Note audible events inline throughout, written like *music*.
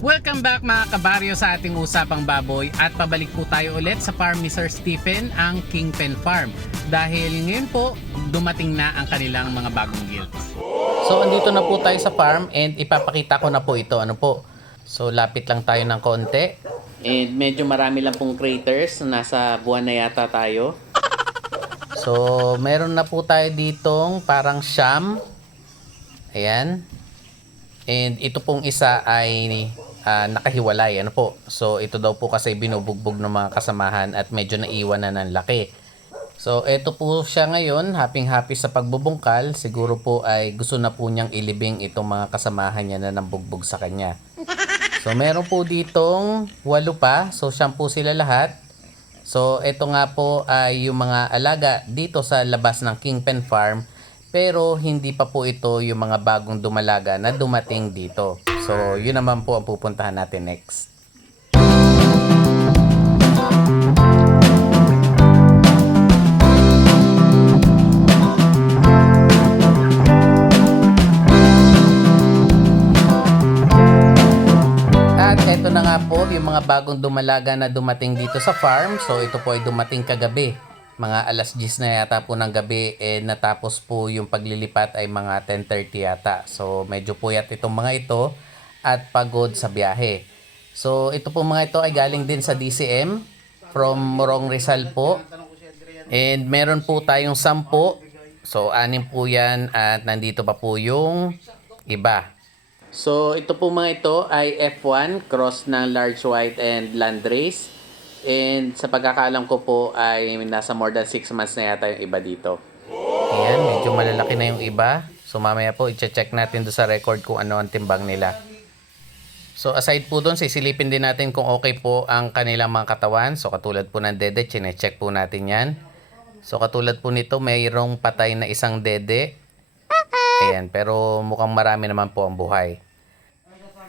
Welcome back mga kabaryo sa ating usapang baboy at pabalik po tayo ulit sa farm ni Sir Stephen, ang Kingpen Farm. Dahil ngayon po, dumating na ang kanilang mga bagong guilds. So andito na po tayo sa farm and ipapakita ko na po ito. Ano po? So lapit lang tayo ng konti. And medyo marami lang pong craters. Nasa buwan na yata tayo. *laughs* So meron na po tayo ditong parang sham. Ayan. And ito pong isa ay ah, nakahiwalay. Ano po? So ito daw po kasi binubugbog ng mga kasamahan at medyo naiwan na ng laki. So ito po siya ngayon, happy happy sa pagbubungkal. Siguro po ay gusto na po niyang ilibing itong mga kasamahan niya na nambugbog sa kanya. So meron po ditong walo pa. So siyam po sila lahat. So ito nga po ay yung mga alaga dito sa labas ng Kingpen Farm. Pero hindi pa po ito yung mga bagong dumalaga na dumating dito. So yun naman po ang pupuntahan natin next. Eto na nga po yung mga bagong dumalaga na dumating dito sa farm. So ito po ay dumating kagabi. Mga alas 10 na yata po ng gabi eh natapos po yung paglilipat ay mga 10.30 yata. So medyo puyat itong mga ito at pagod sa biyahe. So ito po mga ito ay galing din sa DCM from Morong Rizal po. And meron po tayong 10. So anim po yan at nandito pa po yung iba. So, ito po mga ito ay F1, cross ng large white and landrace. And sa pagkakaalam ko po ay nasa more than 6 months na yata yung iba dito. Ayan, medyo malalaki na yung iba. So, mamaya po i-check natin do sa record kung ano ang timbang nila. So, aside po doon, sisilipin din natin kung okay po ang kanilang mga katawan. So, katulad po ng dede, chine-check po natin yan. So, katulad po nito, mayroong patay na isang dede. Ayan, pero mukhang marami naman po ang buhay.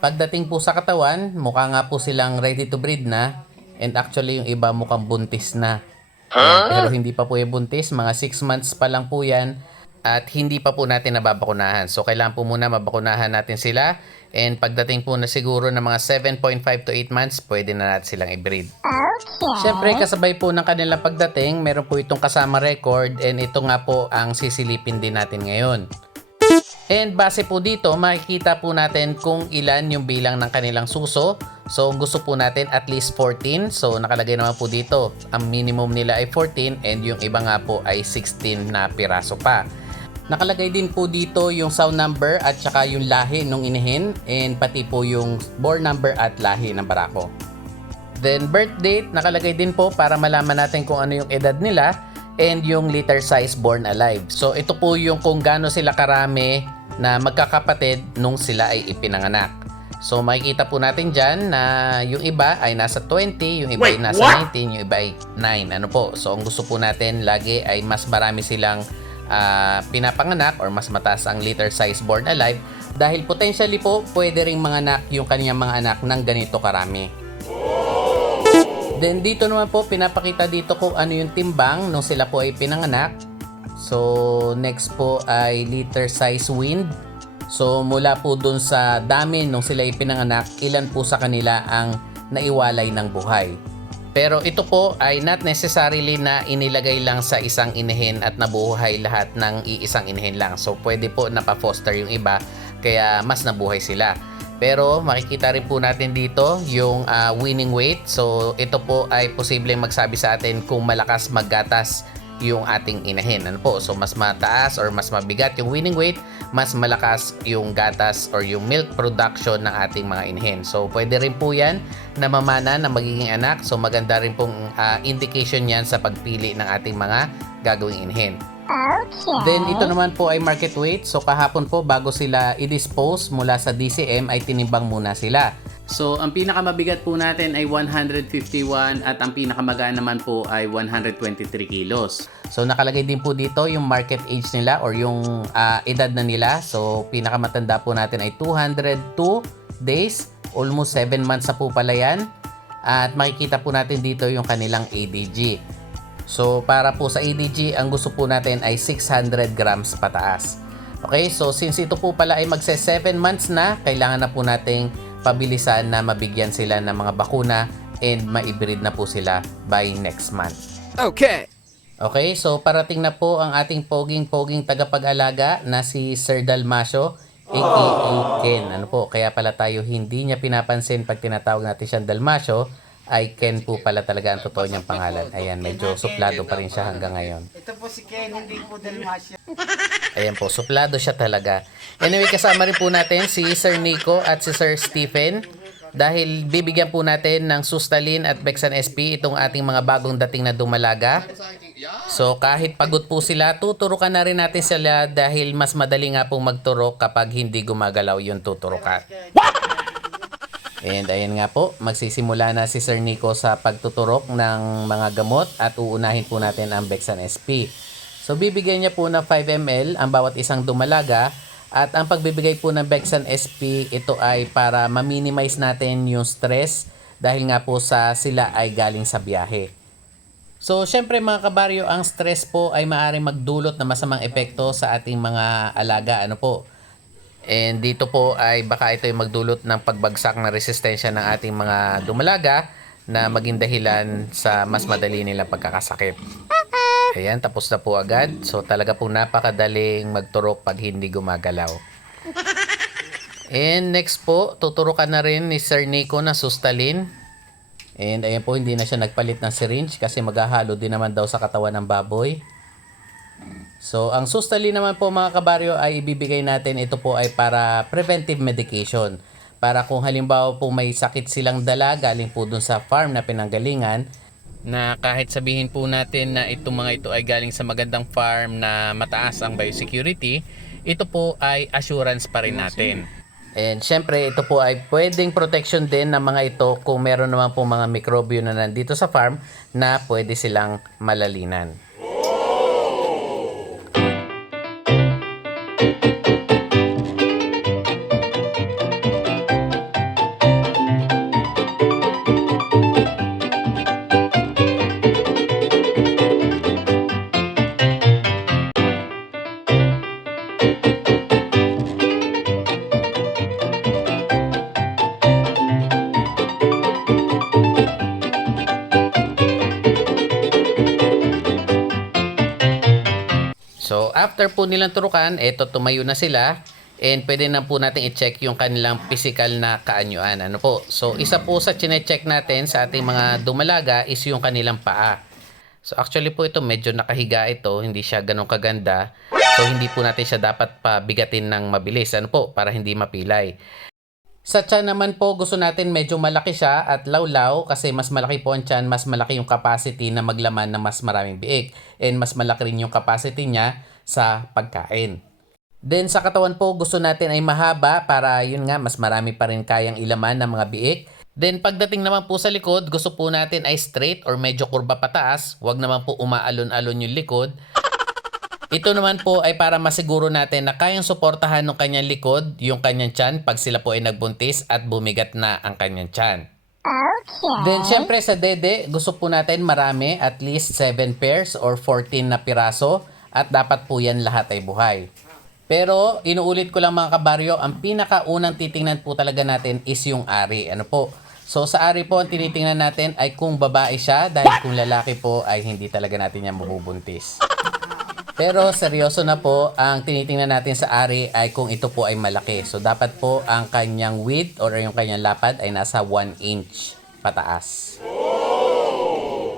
Pagdating po sa katawan, mukha nga po silang ready to breed na. And actually, yung iba mukhang buntis na. Ayan, pero hindi pa po yung buntis. Mga 6 months pa lang po yan. At hindi pa po natin nababakunahan. So, kailangan po muna mabakunahan natin sila. And pagdating po na siguro ng mga 7.5 to 8 months, pwede na natin silang i-breed. Siyempre, kasabay po ng kanilang pagdating, meron po itong kasama record. And ito nga po ang sisilipin din natin ngayon. And base po dito, makikita po natin kung ilan yung bilang ng kanilang suso. So, gusto po natin at least 14. So, nakalagay naman po dito, ang minimum nila ay 14 and yung iba nga po ay 16 na piraso pa. Nakalagay din po dito yung sound number at saka yung lahi ng inihin and pati po yung born number at lahi ng barako. Then birth date, nakalagay din po para malaman natin kung ano yung edad nila and yung liter size born alive. So ito po yung kung gaano sila karami na magkakapatid nung sila ay ipinanganak. So makikita po natin dyan na yung iba ay nasa 20, yung iba ay Wait, nasa what? 19, yung iba ay 9. Ano po? So ang gusto po natin lagi ay mas marami silang ah, pinapanganak or mas mataas ang liter size born alive dahil potentially po pwede ring manganak yung kanyang mga anak ng ganito karami. Then dito naman po pinapakita dito kung ano yung timbang nung sila po ay pinanganak. So next po ay liter size wind. So mula po dun sa dami nung sila ay pinanganak, ilan po sa kanila ang naiwalay ng buhay. Pero ito po ay not necessarily na inilagay lang sa isang inahin at nabuhay lahat ng iisang inahin lang. So pwede po napafoster yung iba kaya mas nabuhay sila. Pero makikita rin po natin dito yung ah, winning weight. So ito po ay posibleng magsabi sa atin kung malakas maggatas yung ating inahin. Ano po? So mas mataas or mas mabigat yung winning weight, mas malakas yung gatas or yung milk production ng ating mga inahin. So pwede rin po yan na mamana na magiging anak. So maganda rin pong ah, indication yan sa pagpili ng ating mga gagawing inahin. Then ito naman po ay market weight. So kahapon po bago sila i-dispose mula sa DCM ay tinimbang muna sila. So ang pinakamabigat po natin ay 151 at ang pinakamagaan naman po ay 123 kilos. So nakalagay din po dito yung market age nila or yung ah, edad na nila. So pinakamatanda po natin ay 202 days. Almost 7 months na po pala yan. At makikita po natin dito yung kanilang ADG. So, para po sa ADG, ang gusto po natin ay 600 grams pataas. Okay, so since ito po pala ay magse 7 months na, kailangan na po nating pabilisan na mabigyan sila ng mga bakuna and maibreed na po sila by next month. Okay. Okay, so parating na po ang ating poging-poging tagapag-alaga na si Sir Dalmasio, aka Ken. Ano po, kaya pala tayo hindi niya pinapansin pag tinatawag natin siyang Dalmasio, ay Ken po pala talaga ang totoo niyang pangalan. Ayan, medyo suplado pa rin siya hanggang ngayon. Ito po si Ken, hindi po Dalmasio. Ayan po, suplado siya talaga. Anyway, kasama rin po natin si Sir Nico at si Sir Stephen. Dahil bibigyan po natin ng Sustalin at Bexan SP itong ating mga bagong dating na dumalaga. So kahit pagod po sila, tuturukan na rin natin sila dahil mas madali nga pong magturok kapag hindi gumagalaw yung tuturukan. And ayan nga po, magsisimula na si Sir Nico sa pagtuturok ng mga gamot at uunahin po natin ang Bexan SP. So bibigyan niya po ng 5 ml ang bawat isang dumalaga at ang pagbibigay po ng Bexan SP ito ay para ma-minimize natin yung stress dahil nga po sa sila ay galing sa biyahe. So, syempre mga kabaryo, ang stress po ay maaaring magdulot ng masamang epekto sa ating mga alaga. Ano po? And dito po ay baka ito ay magdulot ng pagbagsak ng resistensya ng ating mga dumalaga na maging dahilan sa mas madali nilang pagkakasakit. Ayan, tapos na po agad. So talaga pong napakadaling magturok pag hindi gumagalaw. And next po, tuturukan na rin ni Sir Nico na sustalin. And ayan po, hindi na siya nagpalit ng syringe kasi maghahalo din naman daw sa katawan ng baboy. So, ang Sustali naman po mga kabaryo ay ibibigay natin. Ito po ay para preventive medication. Para kung halimbawa po may sakit silang dala galing po dun sa farm na pinanggalingan, na kahit sabihin po natin na itong mga ito ay galing sa magandang farm na mataas ang biosecurity, ito po ay assurance pa rin natin. And syempre, ito po ay pwedeng protection din ng mga ito kung meron naman po mga mikrobyo na nandito sa farm na pwede silang malalinan. After po nilang turukan, eto tumayo na sila. And pwede na po natin i-check yung kanilang physical na kaanyuan. Ano po? So, isa po sa chine-check natin sa ating mga dumalaga is yung kanilang paa. So, actually po ito, medyo nakahiga ito. Hindi siya ganun kaganda. So, hindi po natin siya dapat pabigatin ng mabilis. Ano po? Para hindi mapilay. Sa tiyan naman po, gusto natin medyo malaki siya at lawlaw kasi mas malaki po ang tiyan, mas malaki yung capacity na maglaman ng mas maraming biik and mas malaki rin yung capacity niya sa pagkain. Then sa katawan po, gusto natin ay mahaba para yun nga, mas marami pa rin kayang ilaman ng mga biik. Then pagdating naman po sa likod, gusto po natin ay straight or medyo kurba pataas. Huwag naman po umaalon-alon yung likod. Ito naman po ay para masiguro natin na kayang suportahan ng kanyang likod, yung kanyang tiyan pag sila po ay nagbuntis at bumigat na ang kanyang tiyan. Then syempre sa dede, gusto po natin marami, at least 7 pairs or 14 na piraso at dapat po yan lahat ay buhay. Pero inuulit ko lang mga kabaryo, ang pinakaunang titingnan po talaga natin is yung ari. Ano po? So sa ari po, ang tinitingnan natin ay kung babae siya dahil kung lalaki po ay hindi talaga natin yan mabubuntis. Pero seryoso na po, ang tinitingnan natin sa ari ay kung ito po ay malaki. So dapat po ang kanyang width or yung kanyang lapad ay nasa 1 inch pataas.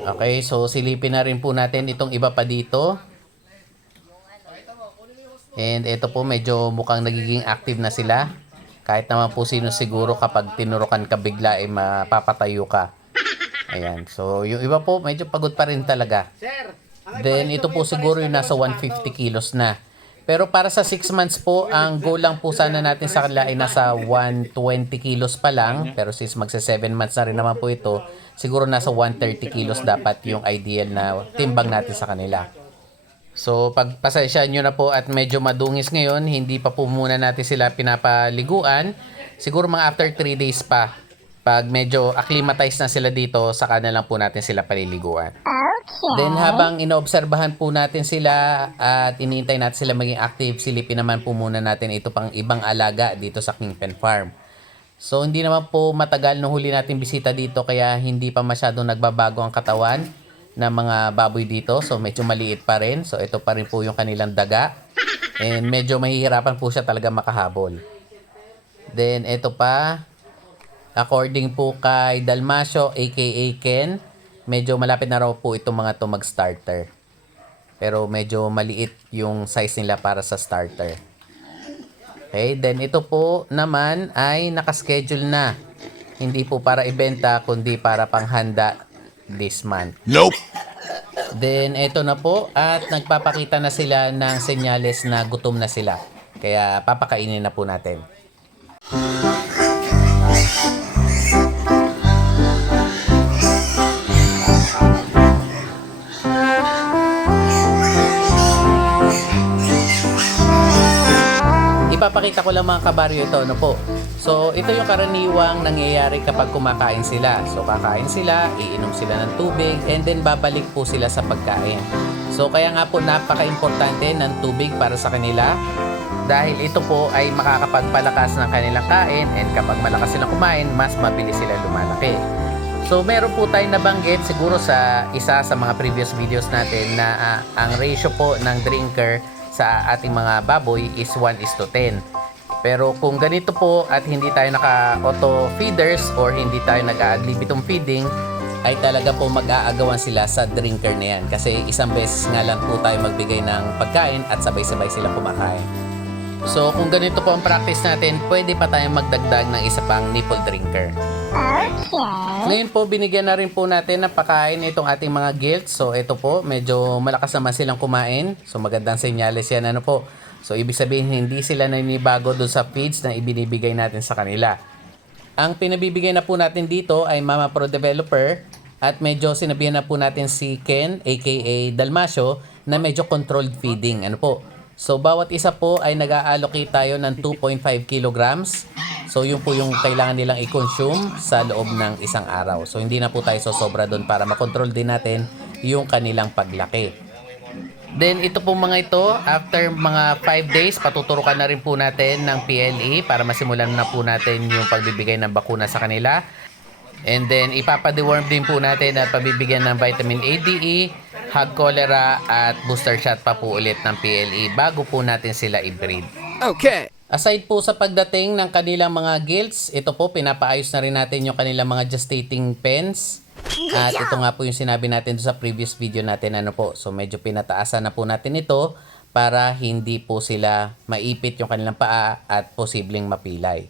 Okay, so silipin na rin po natin itong iba pa dito. And ito po medyo mukhang nagiging active na sila. Kahit naman po sino siguro kapag tinurukan ka bigla ay mapapatayo ka. Ayan. So yung iba po medyo pagod pa rin talaga. Then ito po siguro yung nasa 150 kilos na. Pero para sa 6 months po, ang goal lang po sana natin sa kanila ay nasa 120 kilos pa lang. Pero since magsa 7 months na rin naman po ito, siguro nasa 130 kilos dapat yung ideal na timbang natin sa kanila. So, pagpasensya nyo na po at medyo madungis ngayon, hindi pa po muna natin sila pinapaliguan. Siguro mga after 3 days pa. Pag medyo acclimatize na sila dito, saka na lang po natin sila paliliguan. Then habang inoobserbahan po natin sila at iniintay natin sila maging active, silipin naman po muna natin ito pang ibang alaga dito sa Kingpen Farm. So hindi naman po matagal nung huli natin bisita dito kaya hindi pa masyadong nagbabago ang katawan ng mga baboy dito. So medyo maliit pa rin. So ito pa rin po yung kanilang daga. And medyo mahihirapan po siya talaga makahabol. Then ito pa, according po kay Dalmasio aka Ken, medyo malapit na raw po itong mga to mag-starter. Pero medyo maliit yung size nila para sa starter. Okay, then ito po naman ay nakaschedule na. Hindi po para ibenta, kundi para panghanda this month. Nope. Then ito na po at nagpapakita na sila ng senyales na gutom na sila. Kaya papakainin na po natin. Ipapakita ko lang mga kabaryo ito, ano po. So, ito yung karaniwang nangyayari kapag kumakain sila. So, kakain sila, iinom sila ng tubig, and then babalik po sila sa pagkain. So, kaya nga po napaka-importante ng tubig para sa kanila dahil ito po ay makakapagpalakas ng kanilang kain and kapag malakas silang kumain, mas mabilis sila lumalaki. So, meron po tayong nabanggit siguro sa isa sa mga previous videos natin na ah, ang ratio po ng drinker sa ating mga baboy is 1 is to 10. Pero kung ganito po at hindi tayo naka-auto feeders or hindi tayo libitum feeding, ay talaga po mag-aagawan sila sa drinker na yan. Kasi isang beses nga lang po tayo magbigay ng pagkain at sabay-sabay silang kumakain. So kung ganito po ang practice natin, pwede pa tayong magdagdag ng isa pang nipple drinker. Ngayon po, binigyan na rin po natin ng pakain itong ating mga gilts. So, ito po, medyo malakas naman silang kumain. So, magandang senyales yan. Ano po? So, ibig sabihin, hindi sila naninibago doon sa feeds na ibinibigay natin sa kanila. Ang pinabibigay na po natin dito ay Mama Pro Developer at medyo sinabihan na po natin si Ken aka Dalmasio na medyo controlled feeding. Ano po? So bawat isa po ay nag-allocate tayo ng 2.5 kilograms. So yun po yung kailangan nilang i-consume sa loob ng isang araw. So hindi na po tayo sosobra doon para makontrol din natin yung kanilang paglaki. Then ito po mga ito, after mga 5 days, patuturukan na rin po natin ng PLE para masimulan na po natin yung pagbibigay ng bakuna sa kanila. And then ipapa-deworm din po natin at pabibigyan ng vitamin A, D, E, hog cholera at booster shot pa po ulit ng PLE bago po natin sila i-breed. Okay. Aside po sa pagdating ng kanilang mga gilts, ito po pinapaayos na rin natin yung kanilang mga gestating pens. At ito nga po yung sinabi natin sa previous video natin ano po. So medyo pinataasan na po natin ito para hindi po sila maipit yung kanilang paa at posibleng mapilay.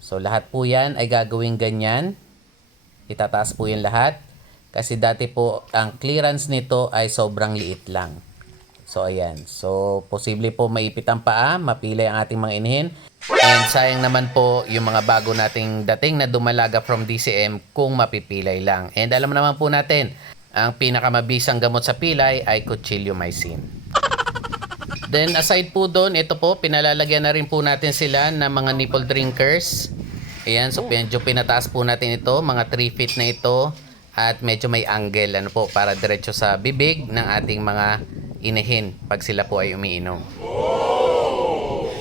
So lahat po yan ay gagawing ganyan. Itataas po yan lahat. Kasi dati po ang clearance nito ay sobrang liit lang. So ayan. So posible po maipit ang paa, mapilay ang ating mga inihin. And sayang naman po yung mga bago nating dating na dumalaga from DCM kung mapipilay lang. And alam naman po natin, ang pinakamabisang gamot sa pilay ay Cuchillomycin. Then aside po doon, ito po, pinalalagyan na rin po natin sila ng mga nipple drinkers. Ayan, so medyo pinataas po natin ito, mga 3 feet na ito. At medyo may angle, ano po, para diretso sa bibig ng ating mga inihin pag sila po ay umiinom.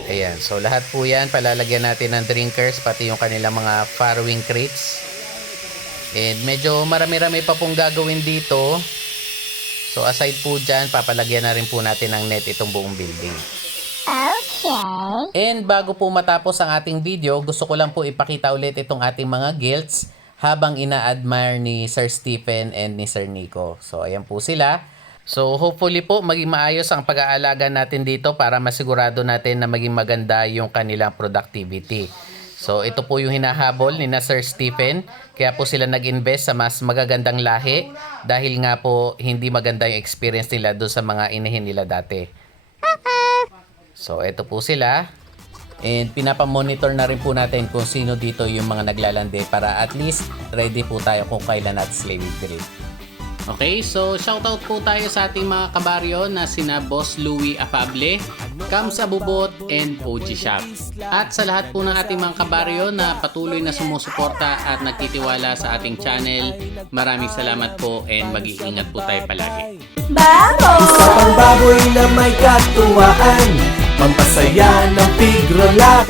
Ayan, so lahat po yan, palalagyan natin ng drinkers, pati yung kanilang mga farrowing crates. And medyo marami-rami pa pong gagawin dito. So aside po dyan, papalagyan na rin po natin ng net itong buong building. And bago po matapos ang ating video, gusto ko lang po ipakita ulit itong ating mga guilds habang ina-admire ni Sir Stephen and ni Sir Nico. So ayan po sila. So hopefully po maging maayos ang pag-aalaga natin dito para masigurado natin na maging maganda yung kanilang productivity. So ito po yung hinahabol ni na Sir Stephen. Kaya po sila nag-invest sa mas magagandang lahi dahil nga po hindi maganda yung experience nila doon sa mga inihin nila dati. So ito po sila. And pinapamonitor na rin po natin kung sino dito yung mga naglalande para at least ready po tayo kung kailan natin sila i-breed. Okay, so shoutout po tayo sa ating mga kabaryo na sina Boss Louie Afable, Kams Abubot, and OG Shop. At sa lahat po ng ating mga kabaryo na patuloy na sumusuporta at nagtitiwala sa ating channel, maraming salamat po and mag-iingat po tayo palagi. Isa pang baboy na may katuwaan Pampasaya ng pigrolak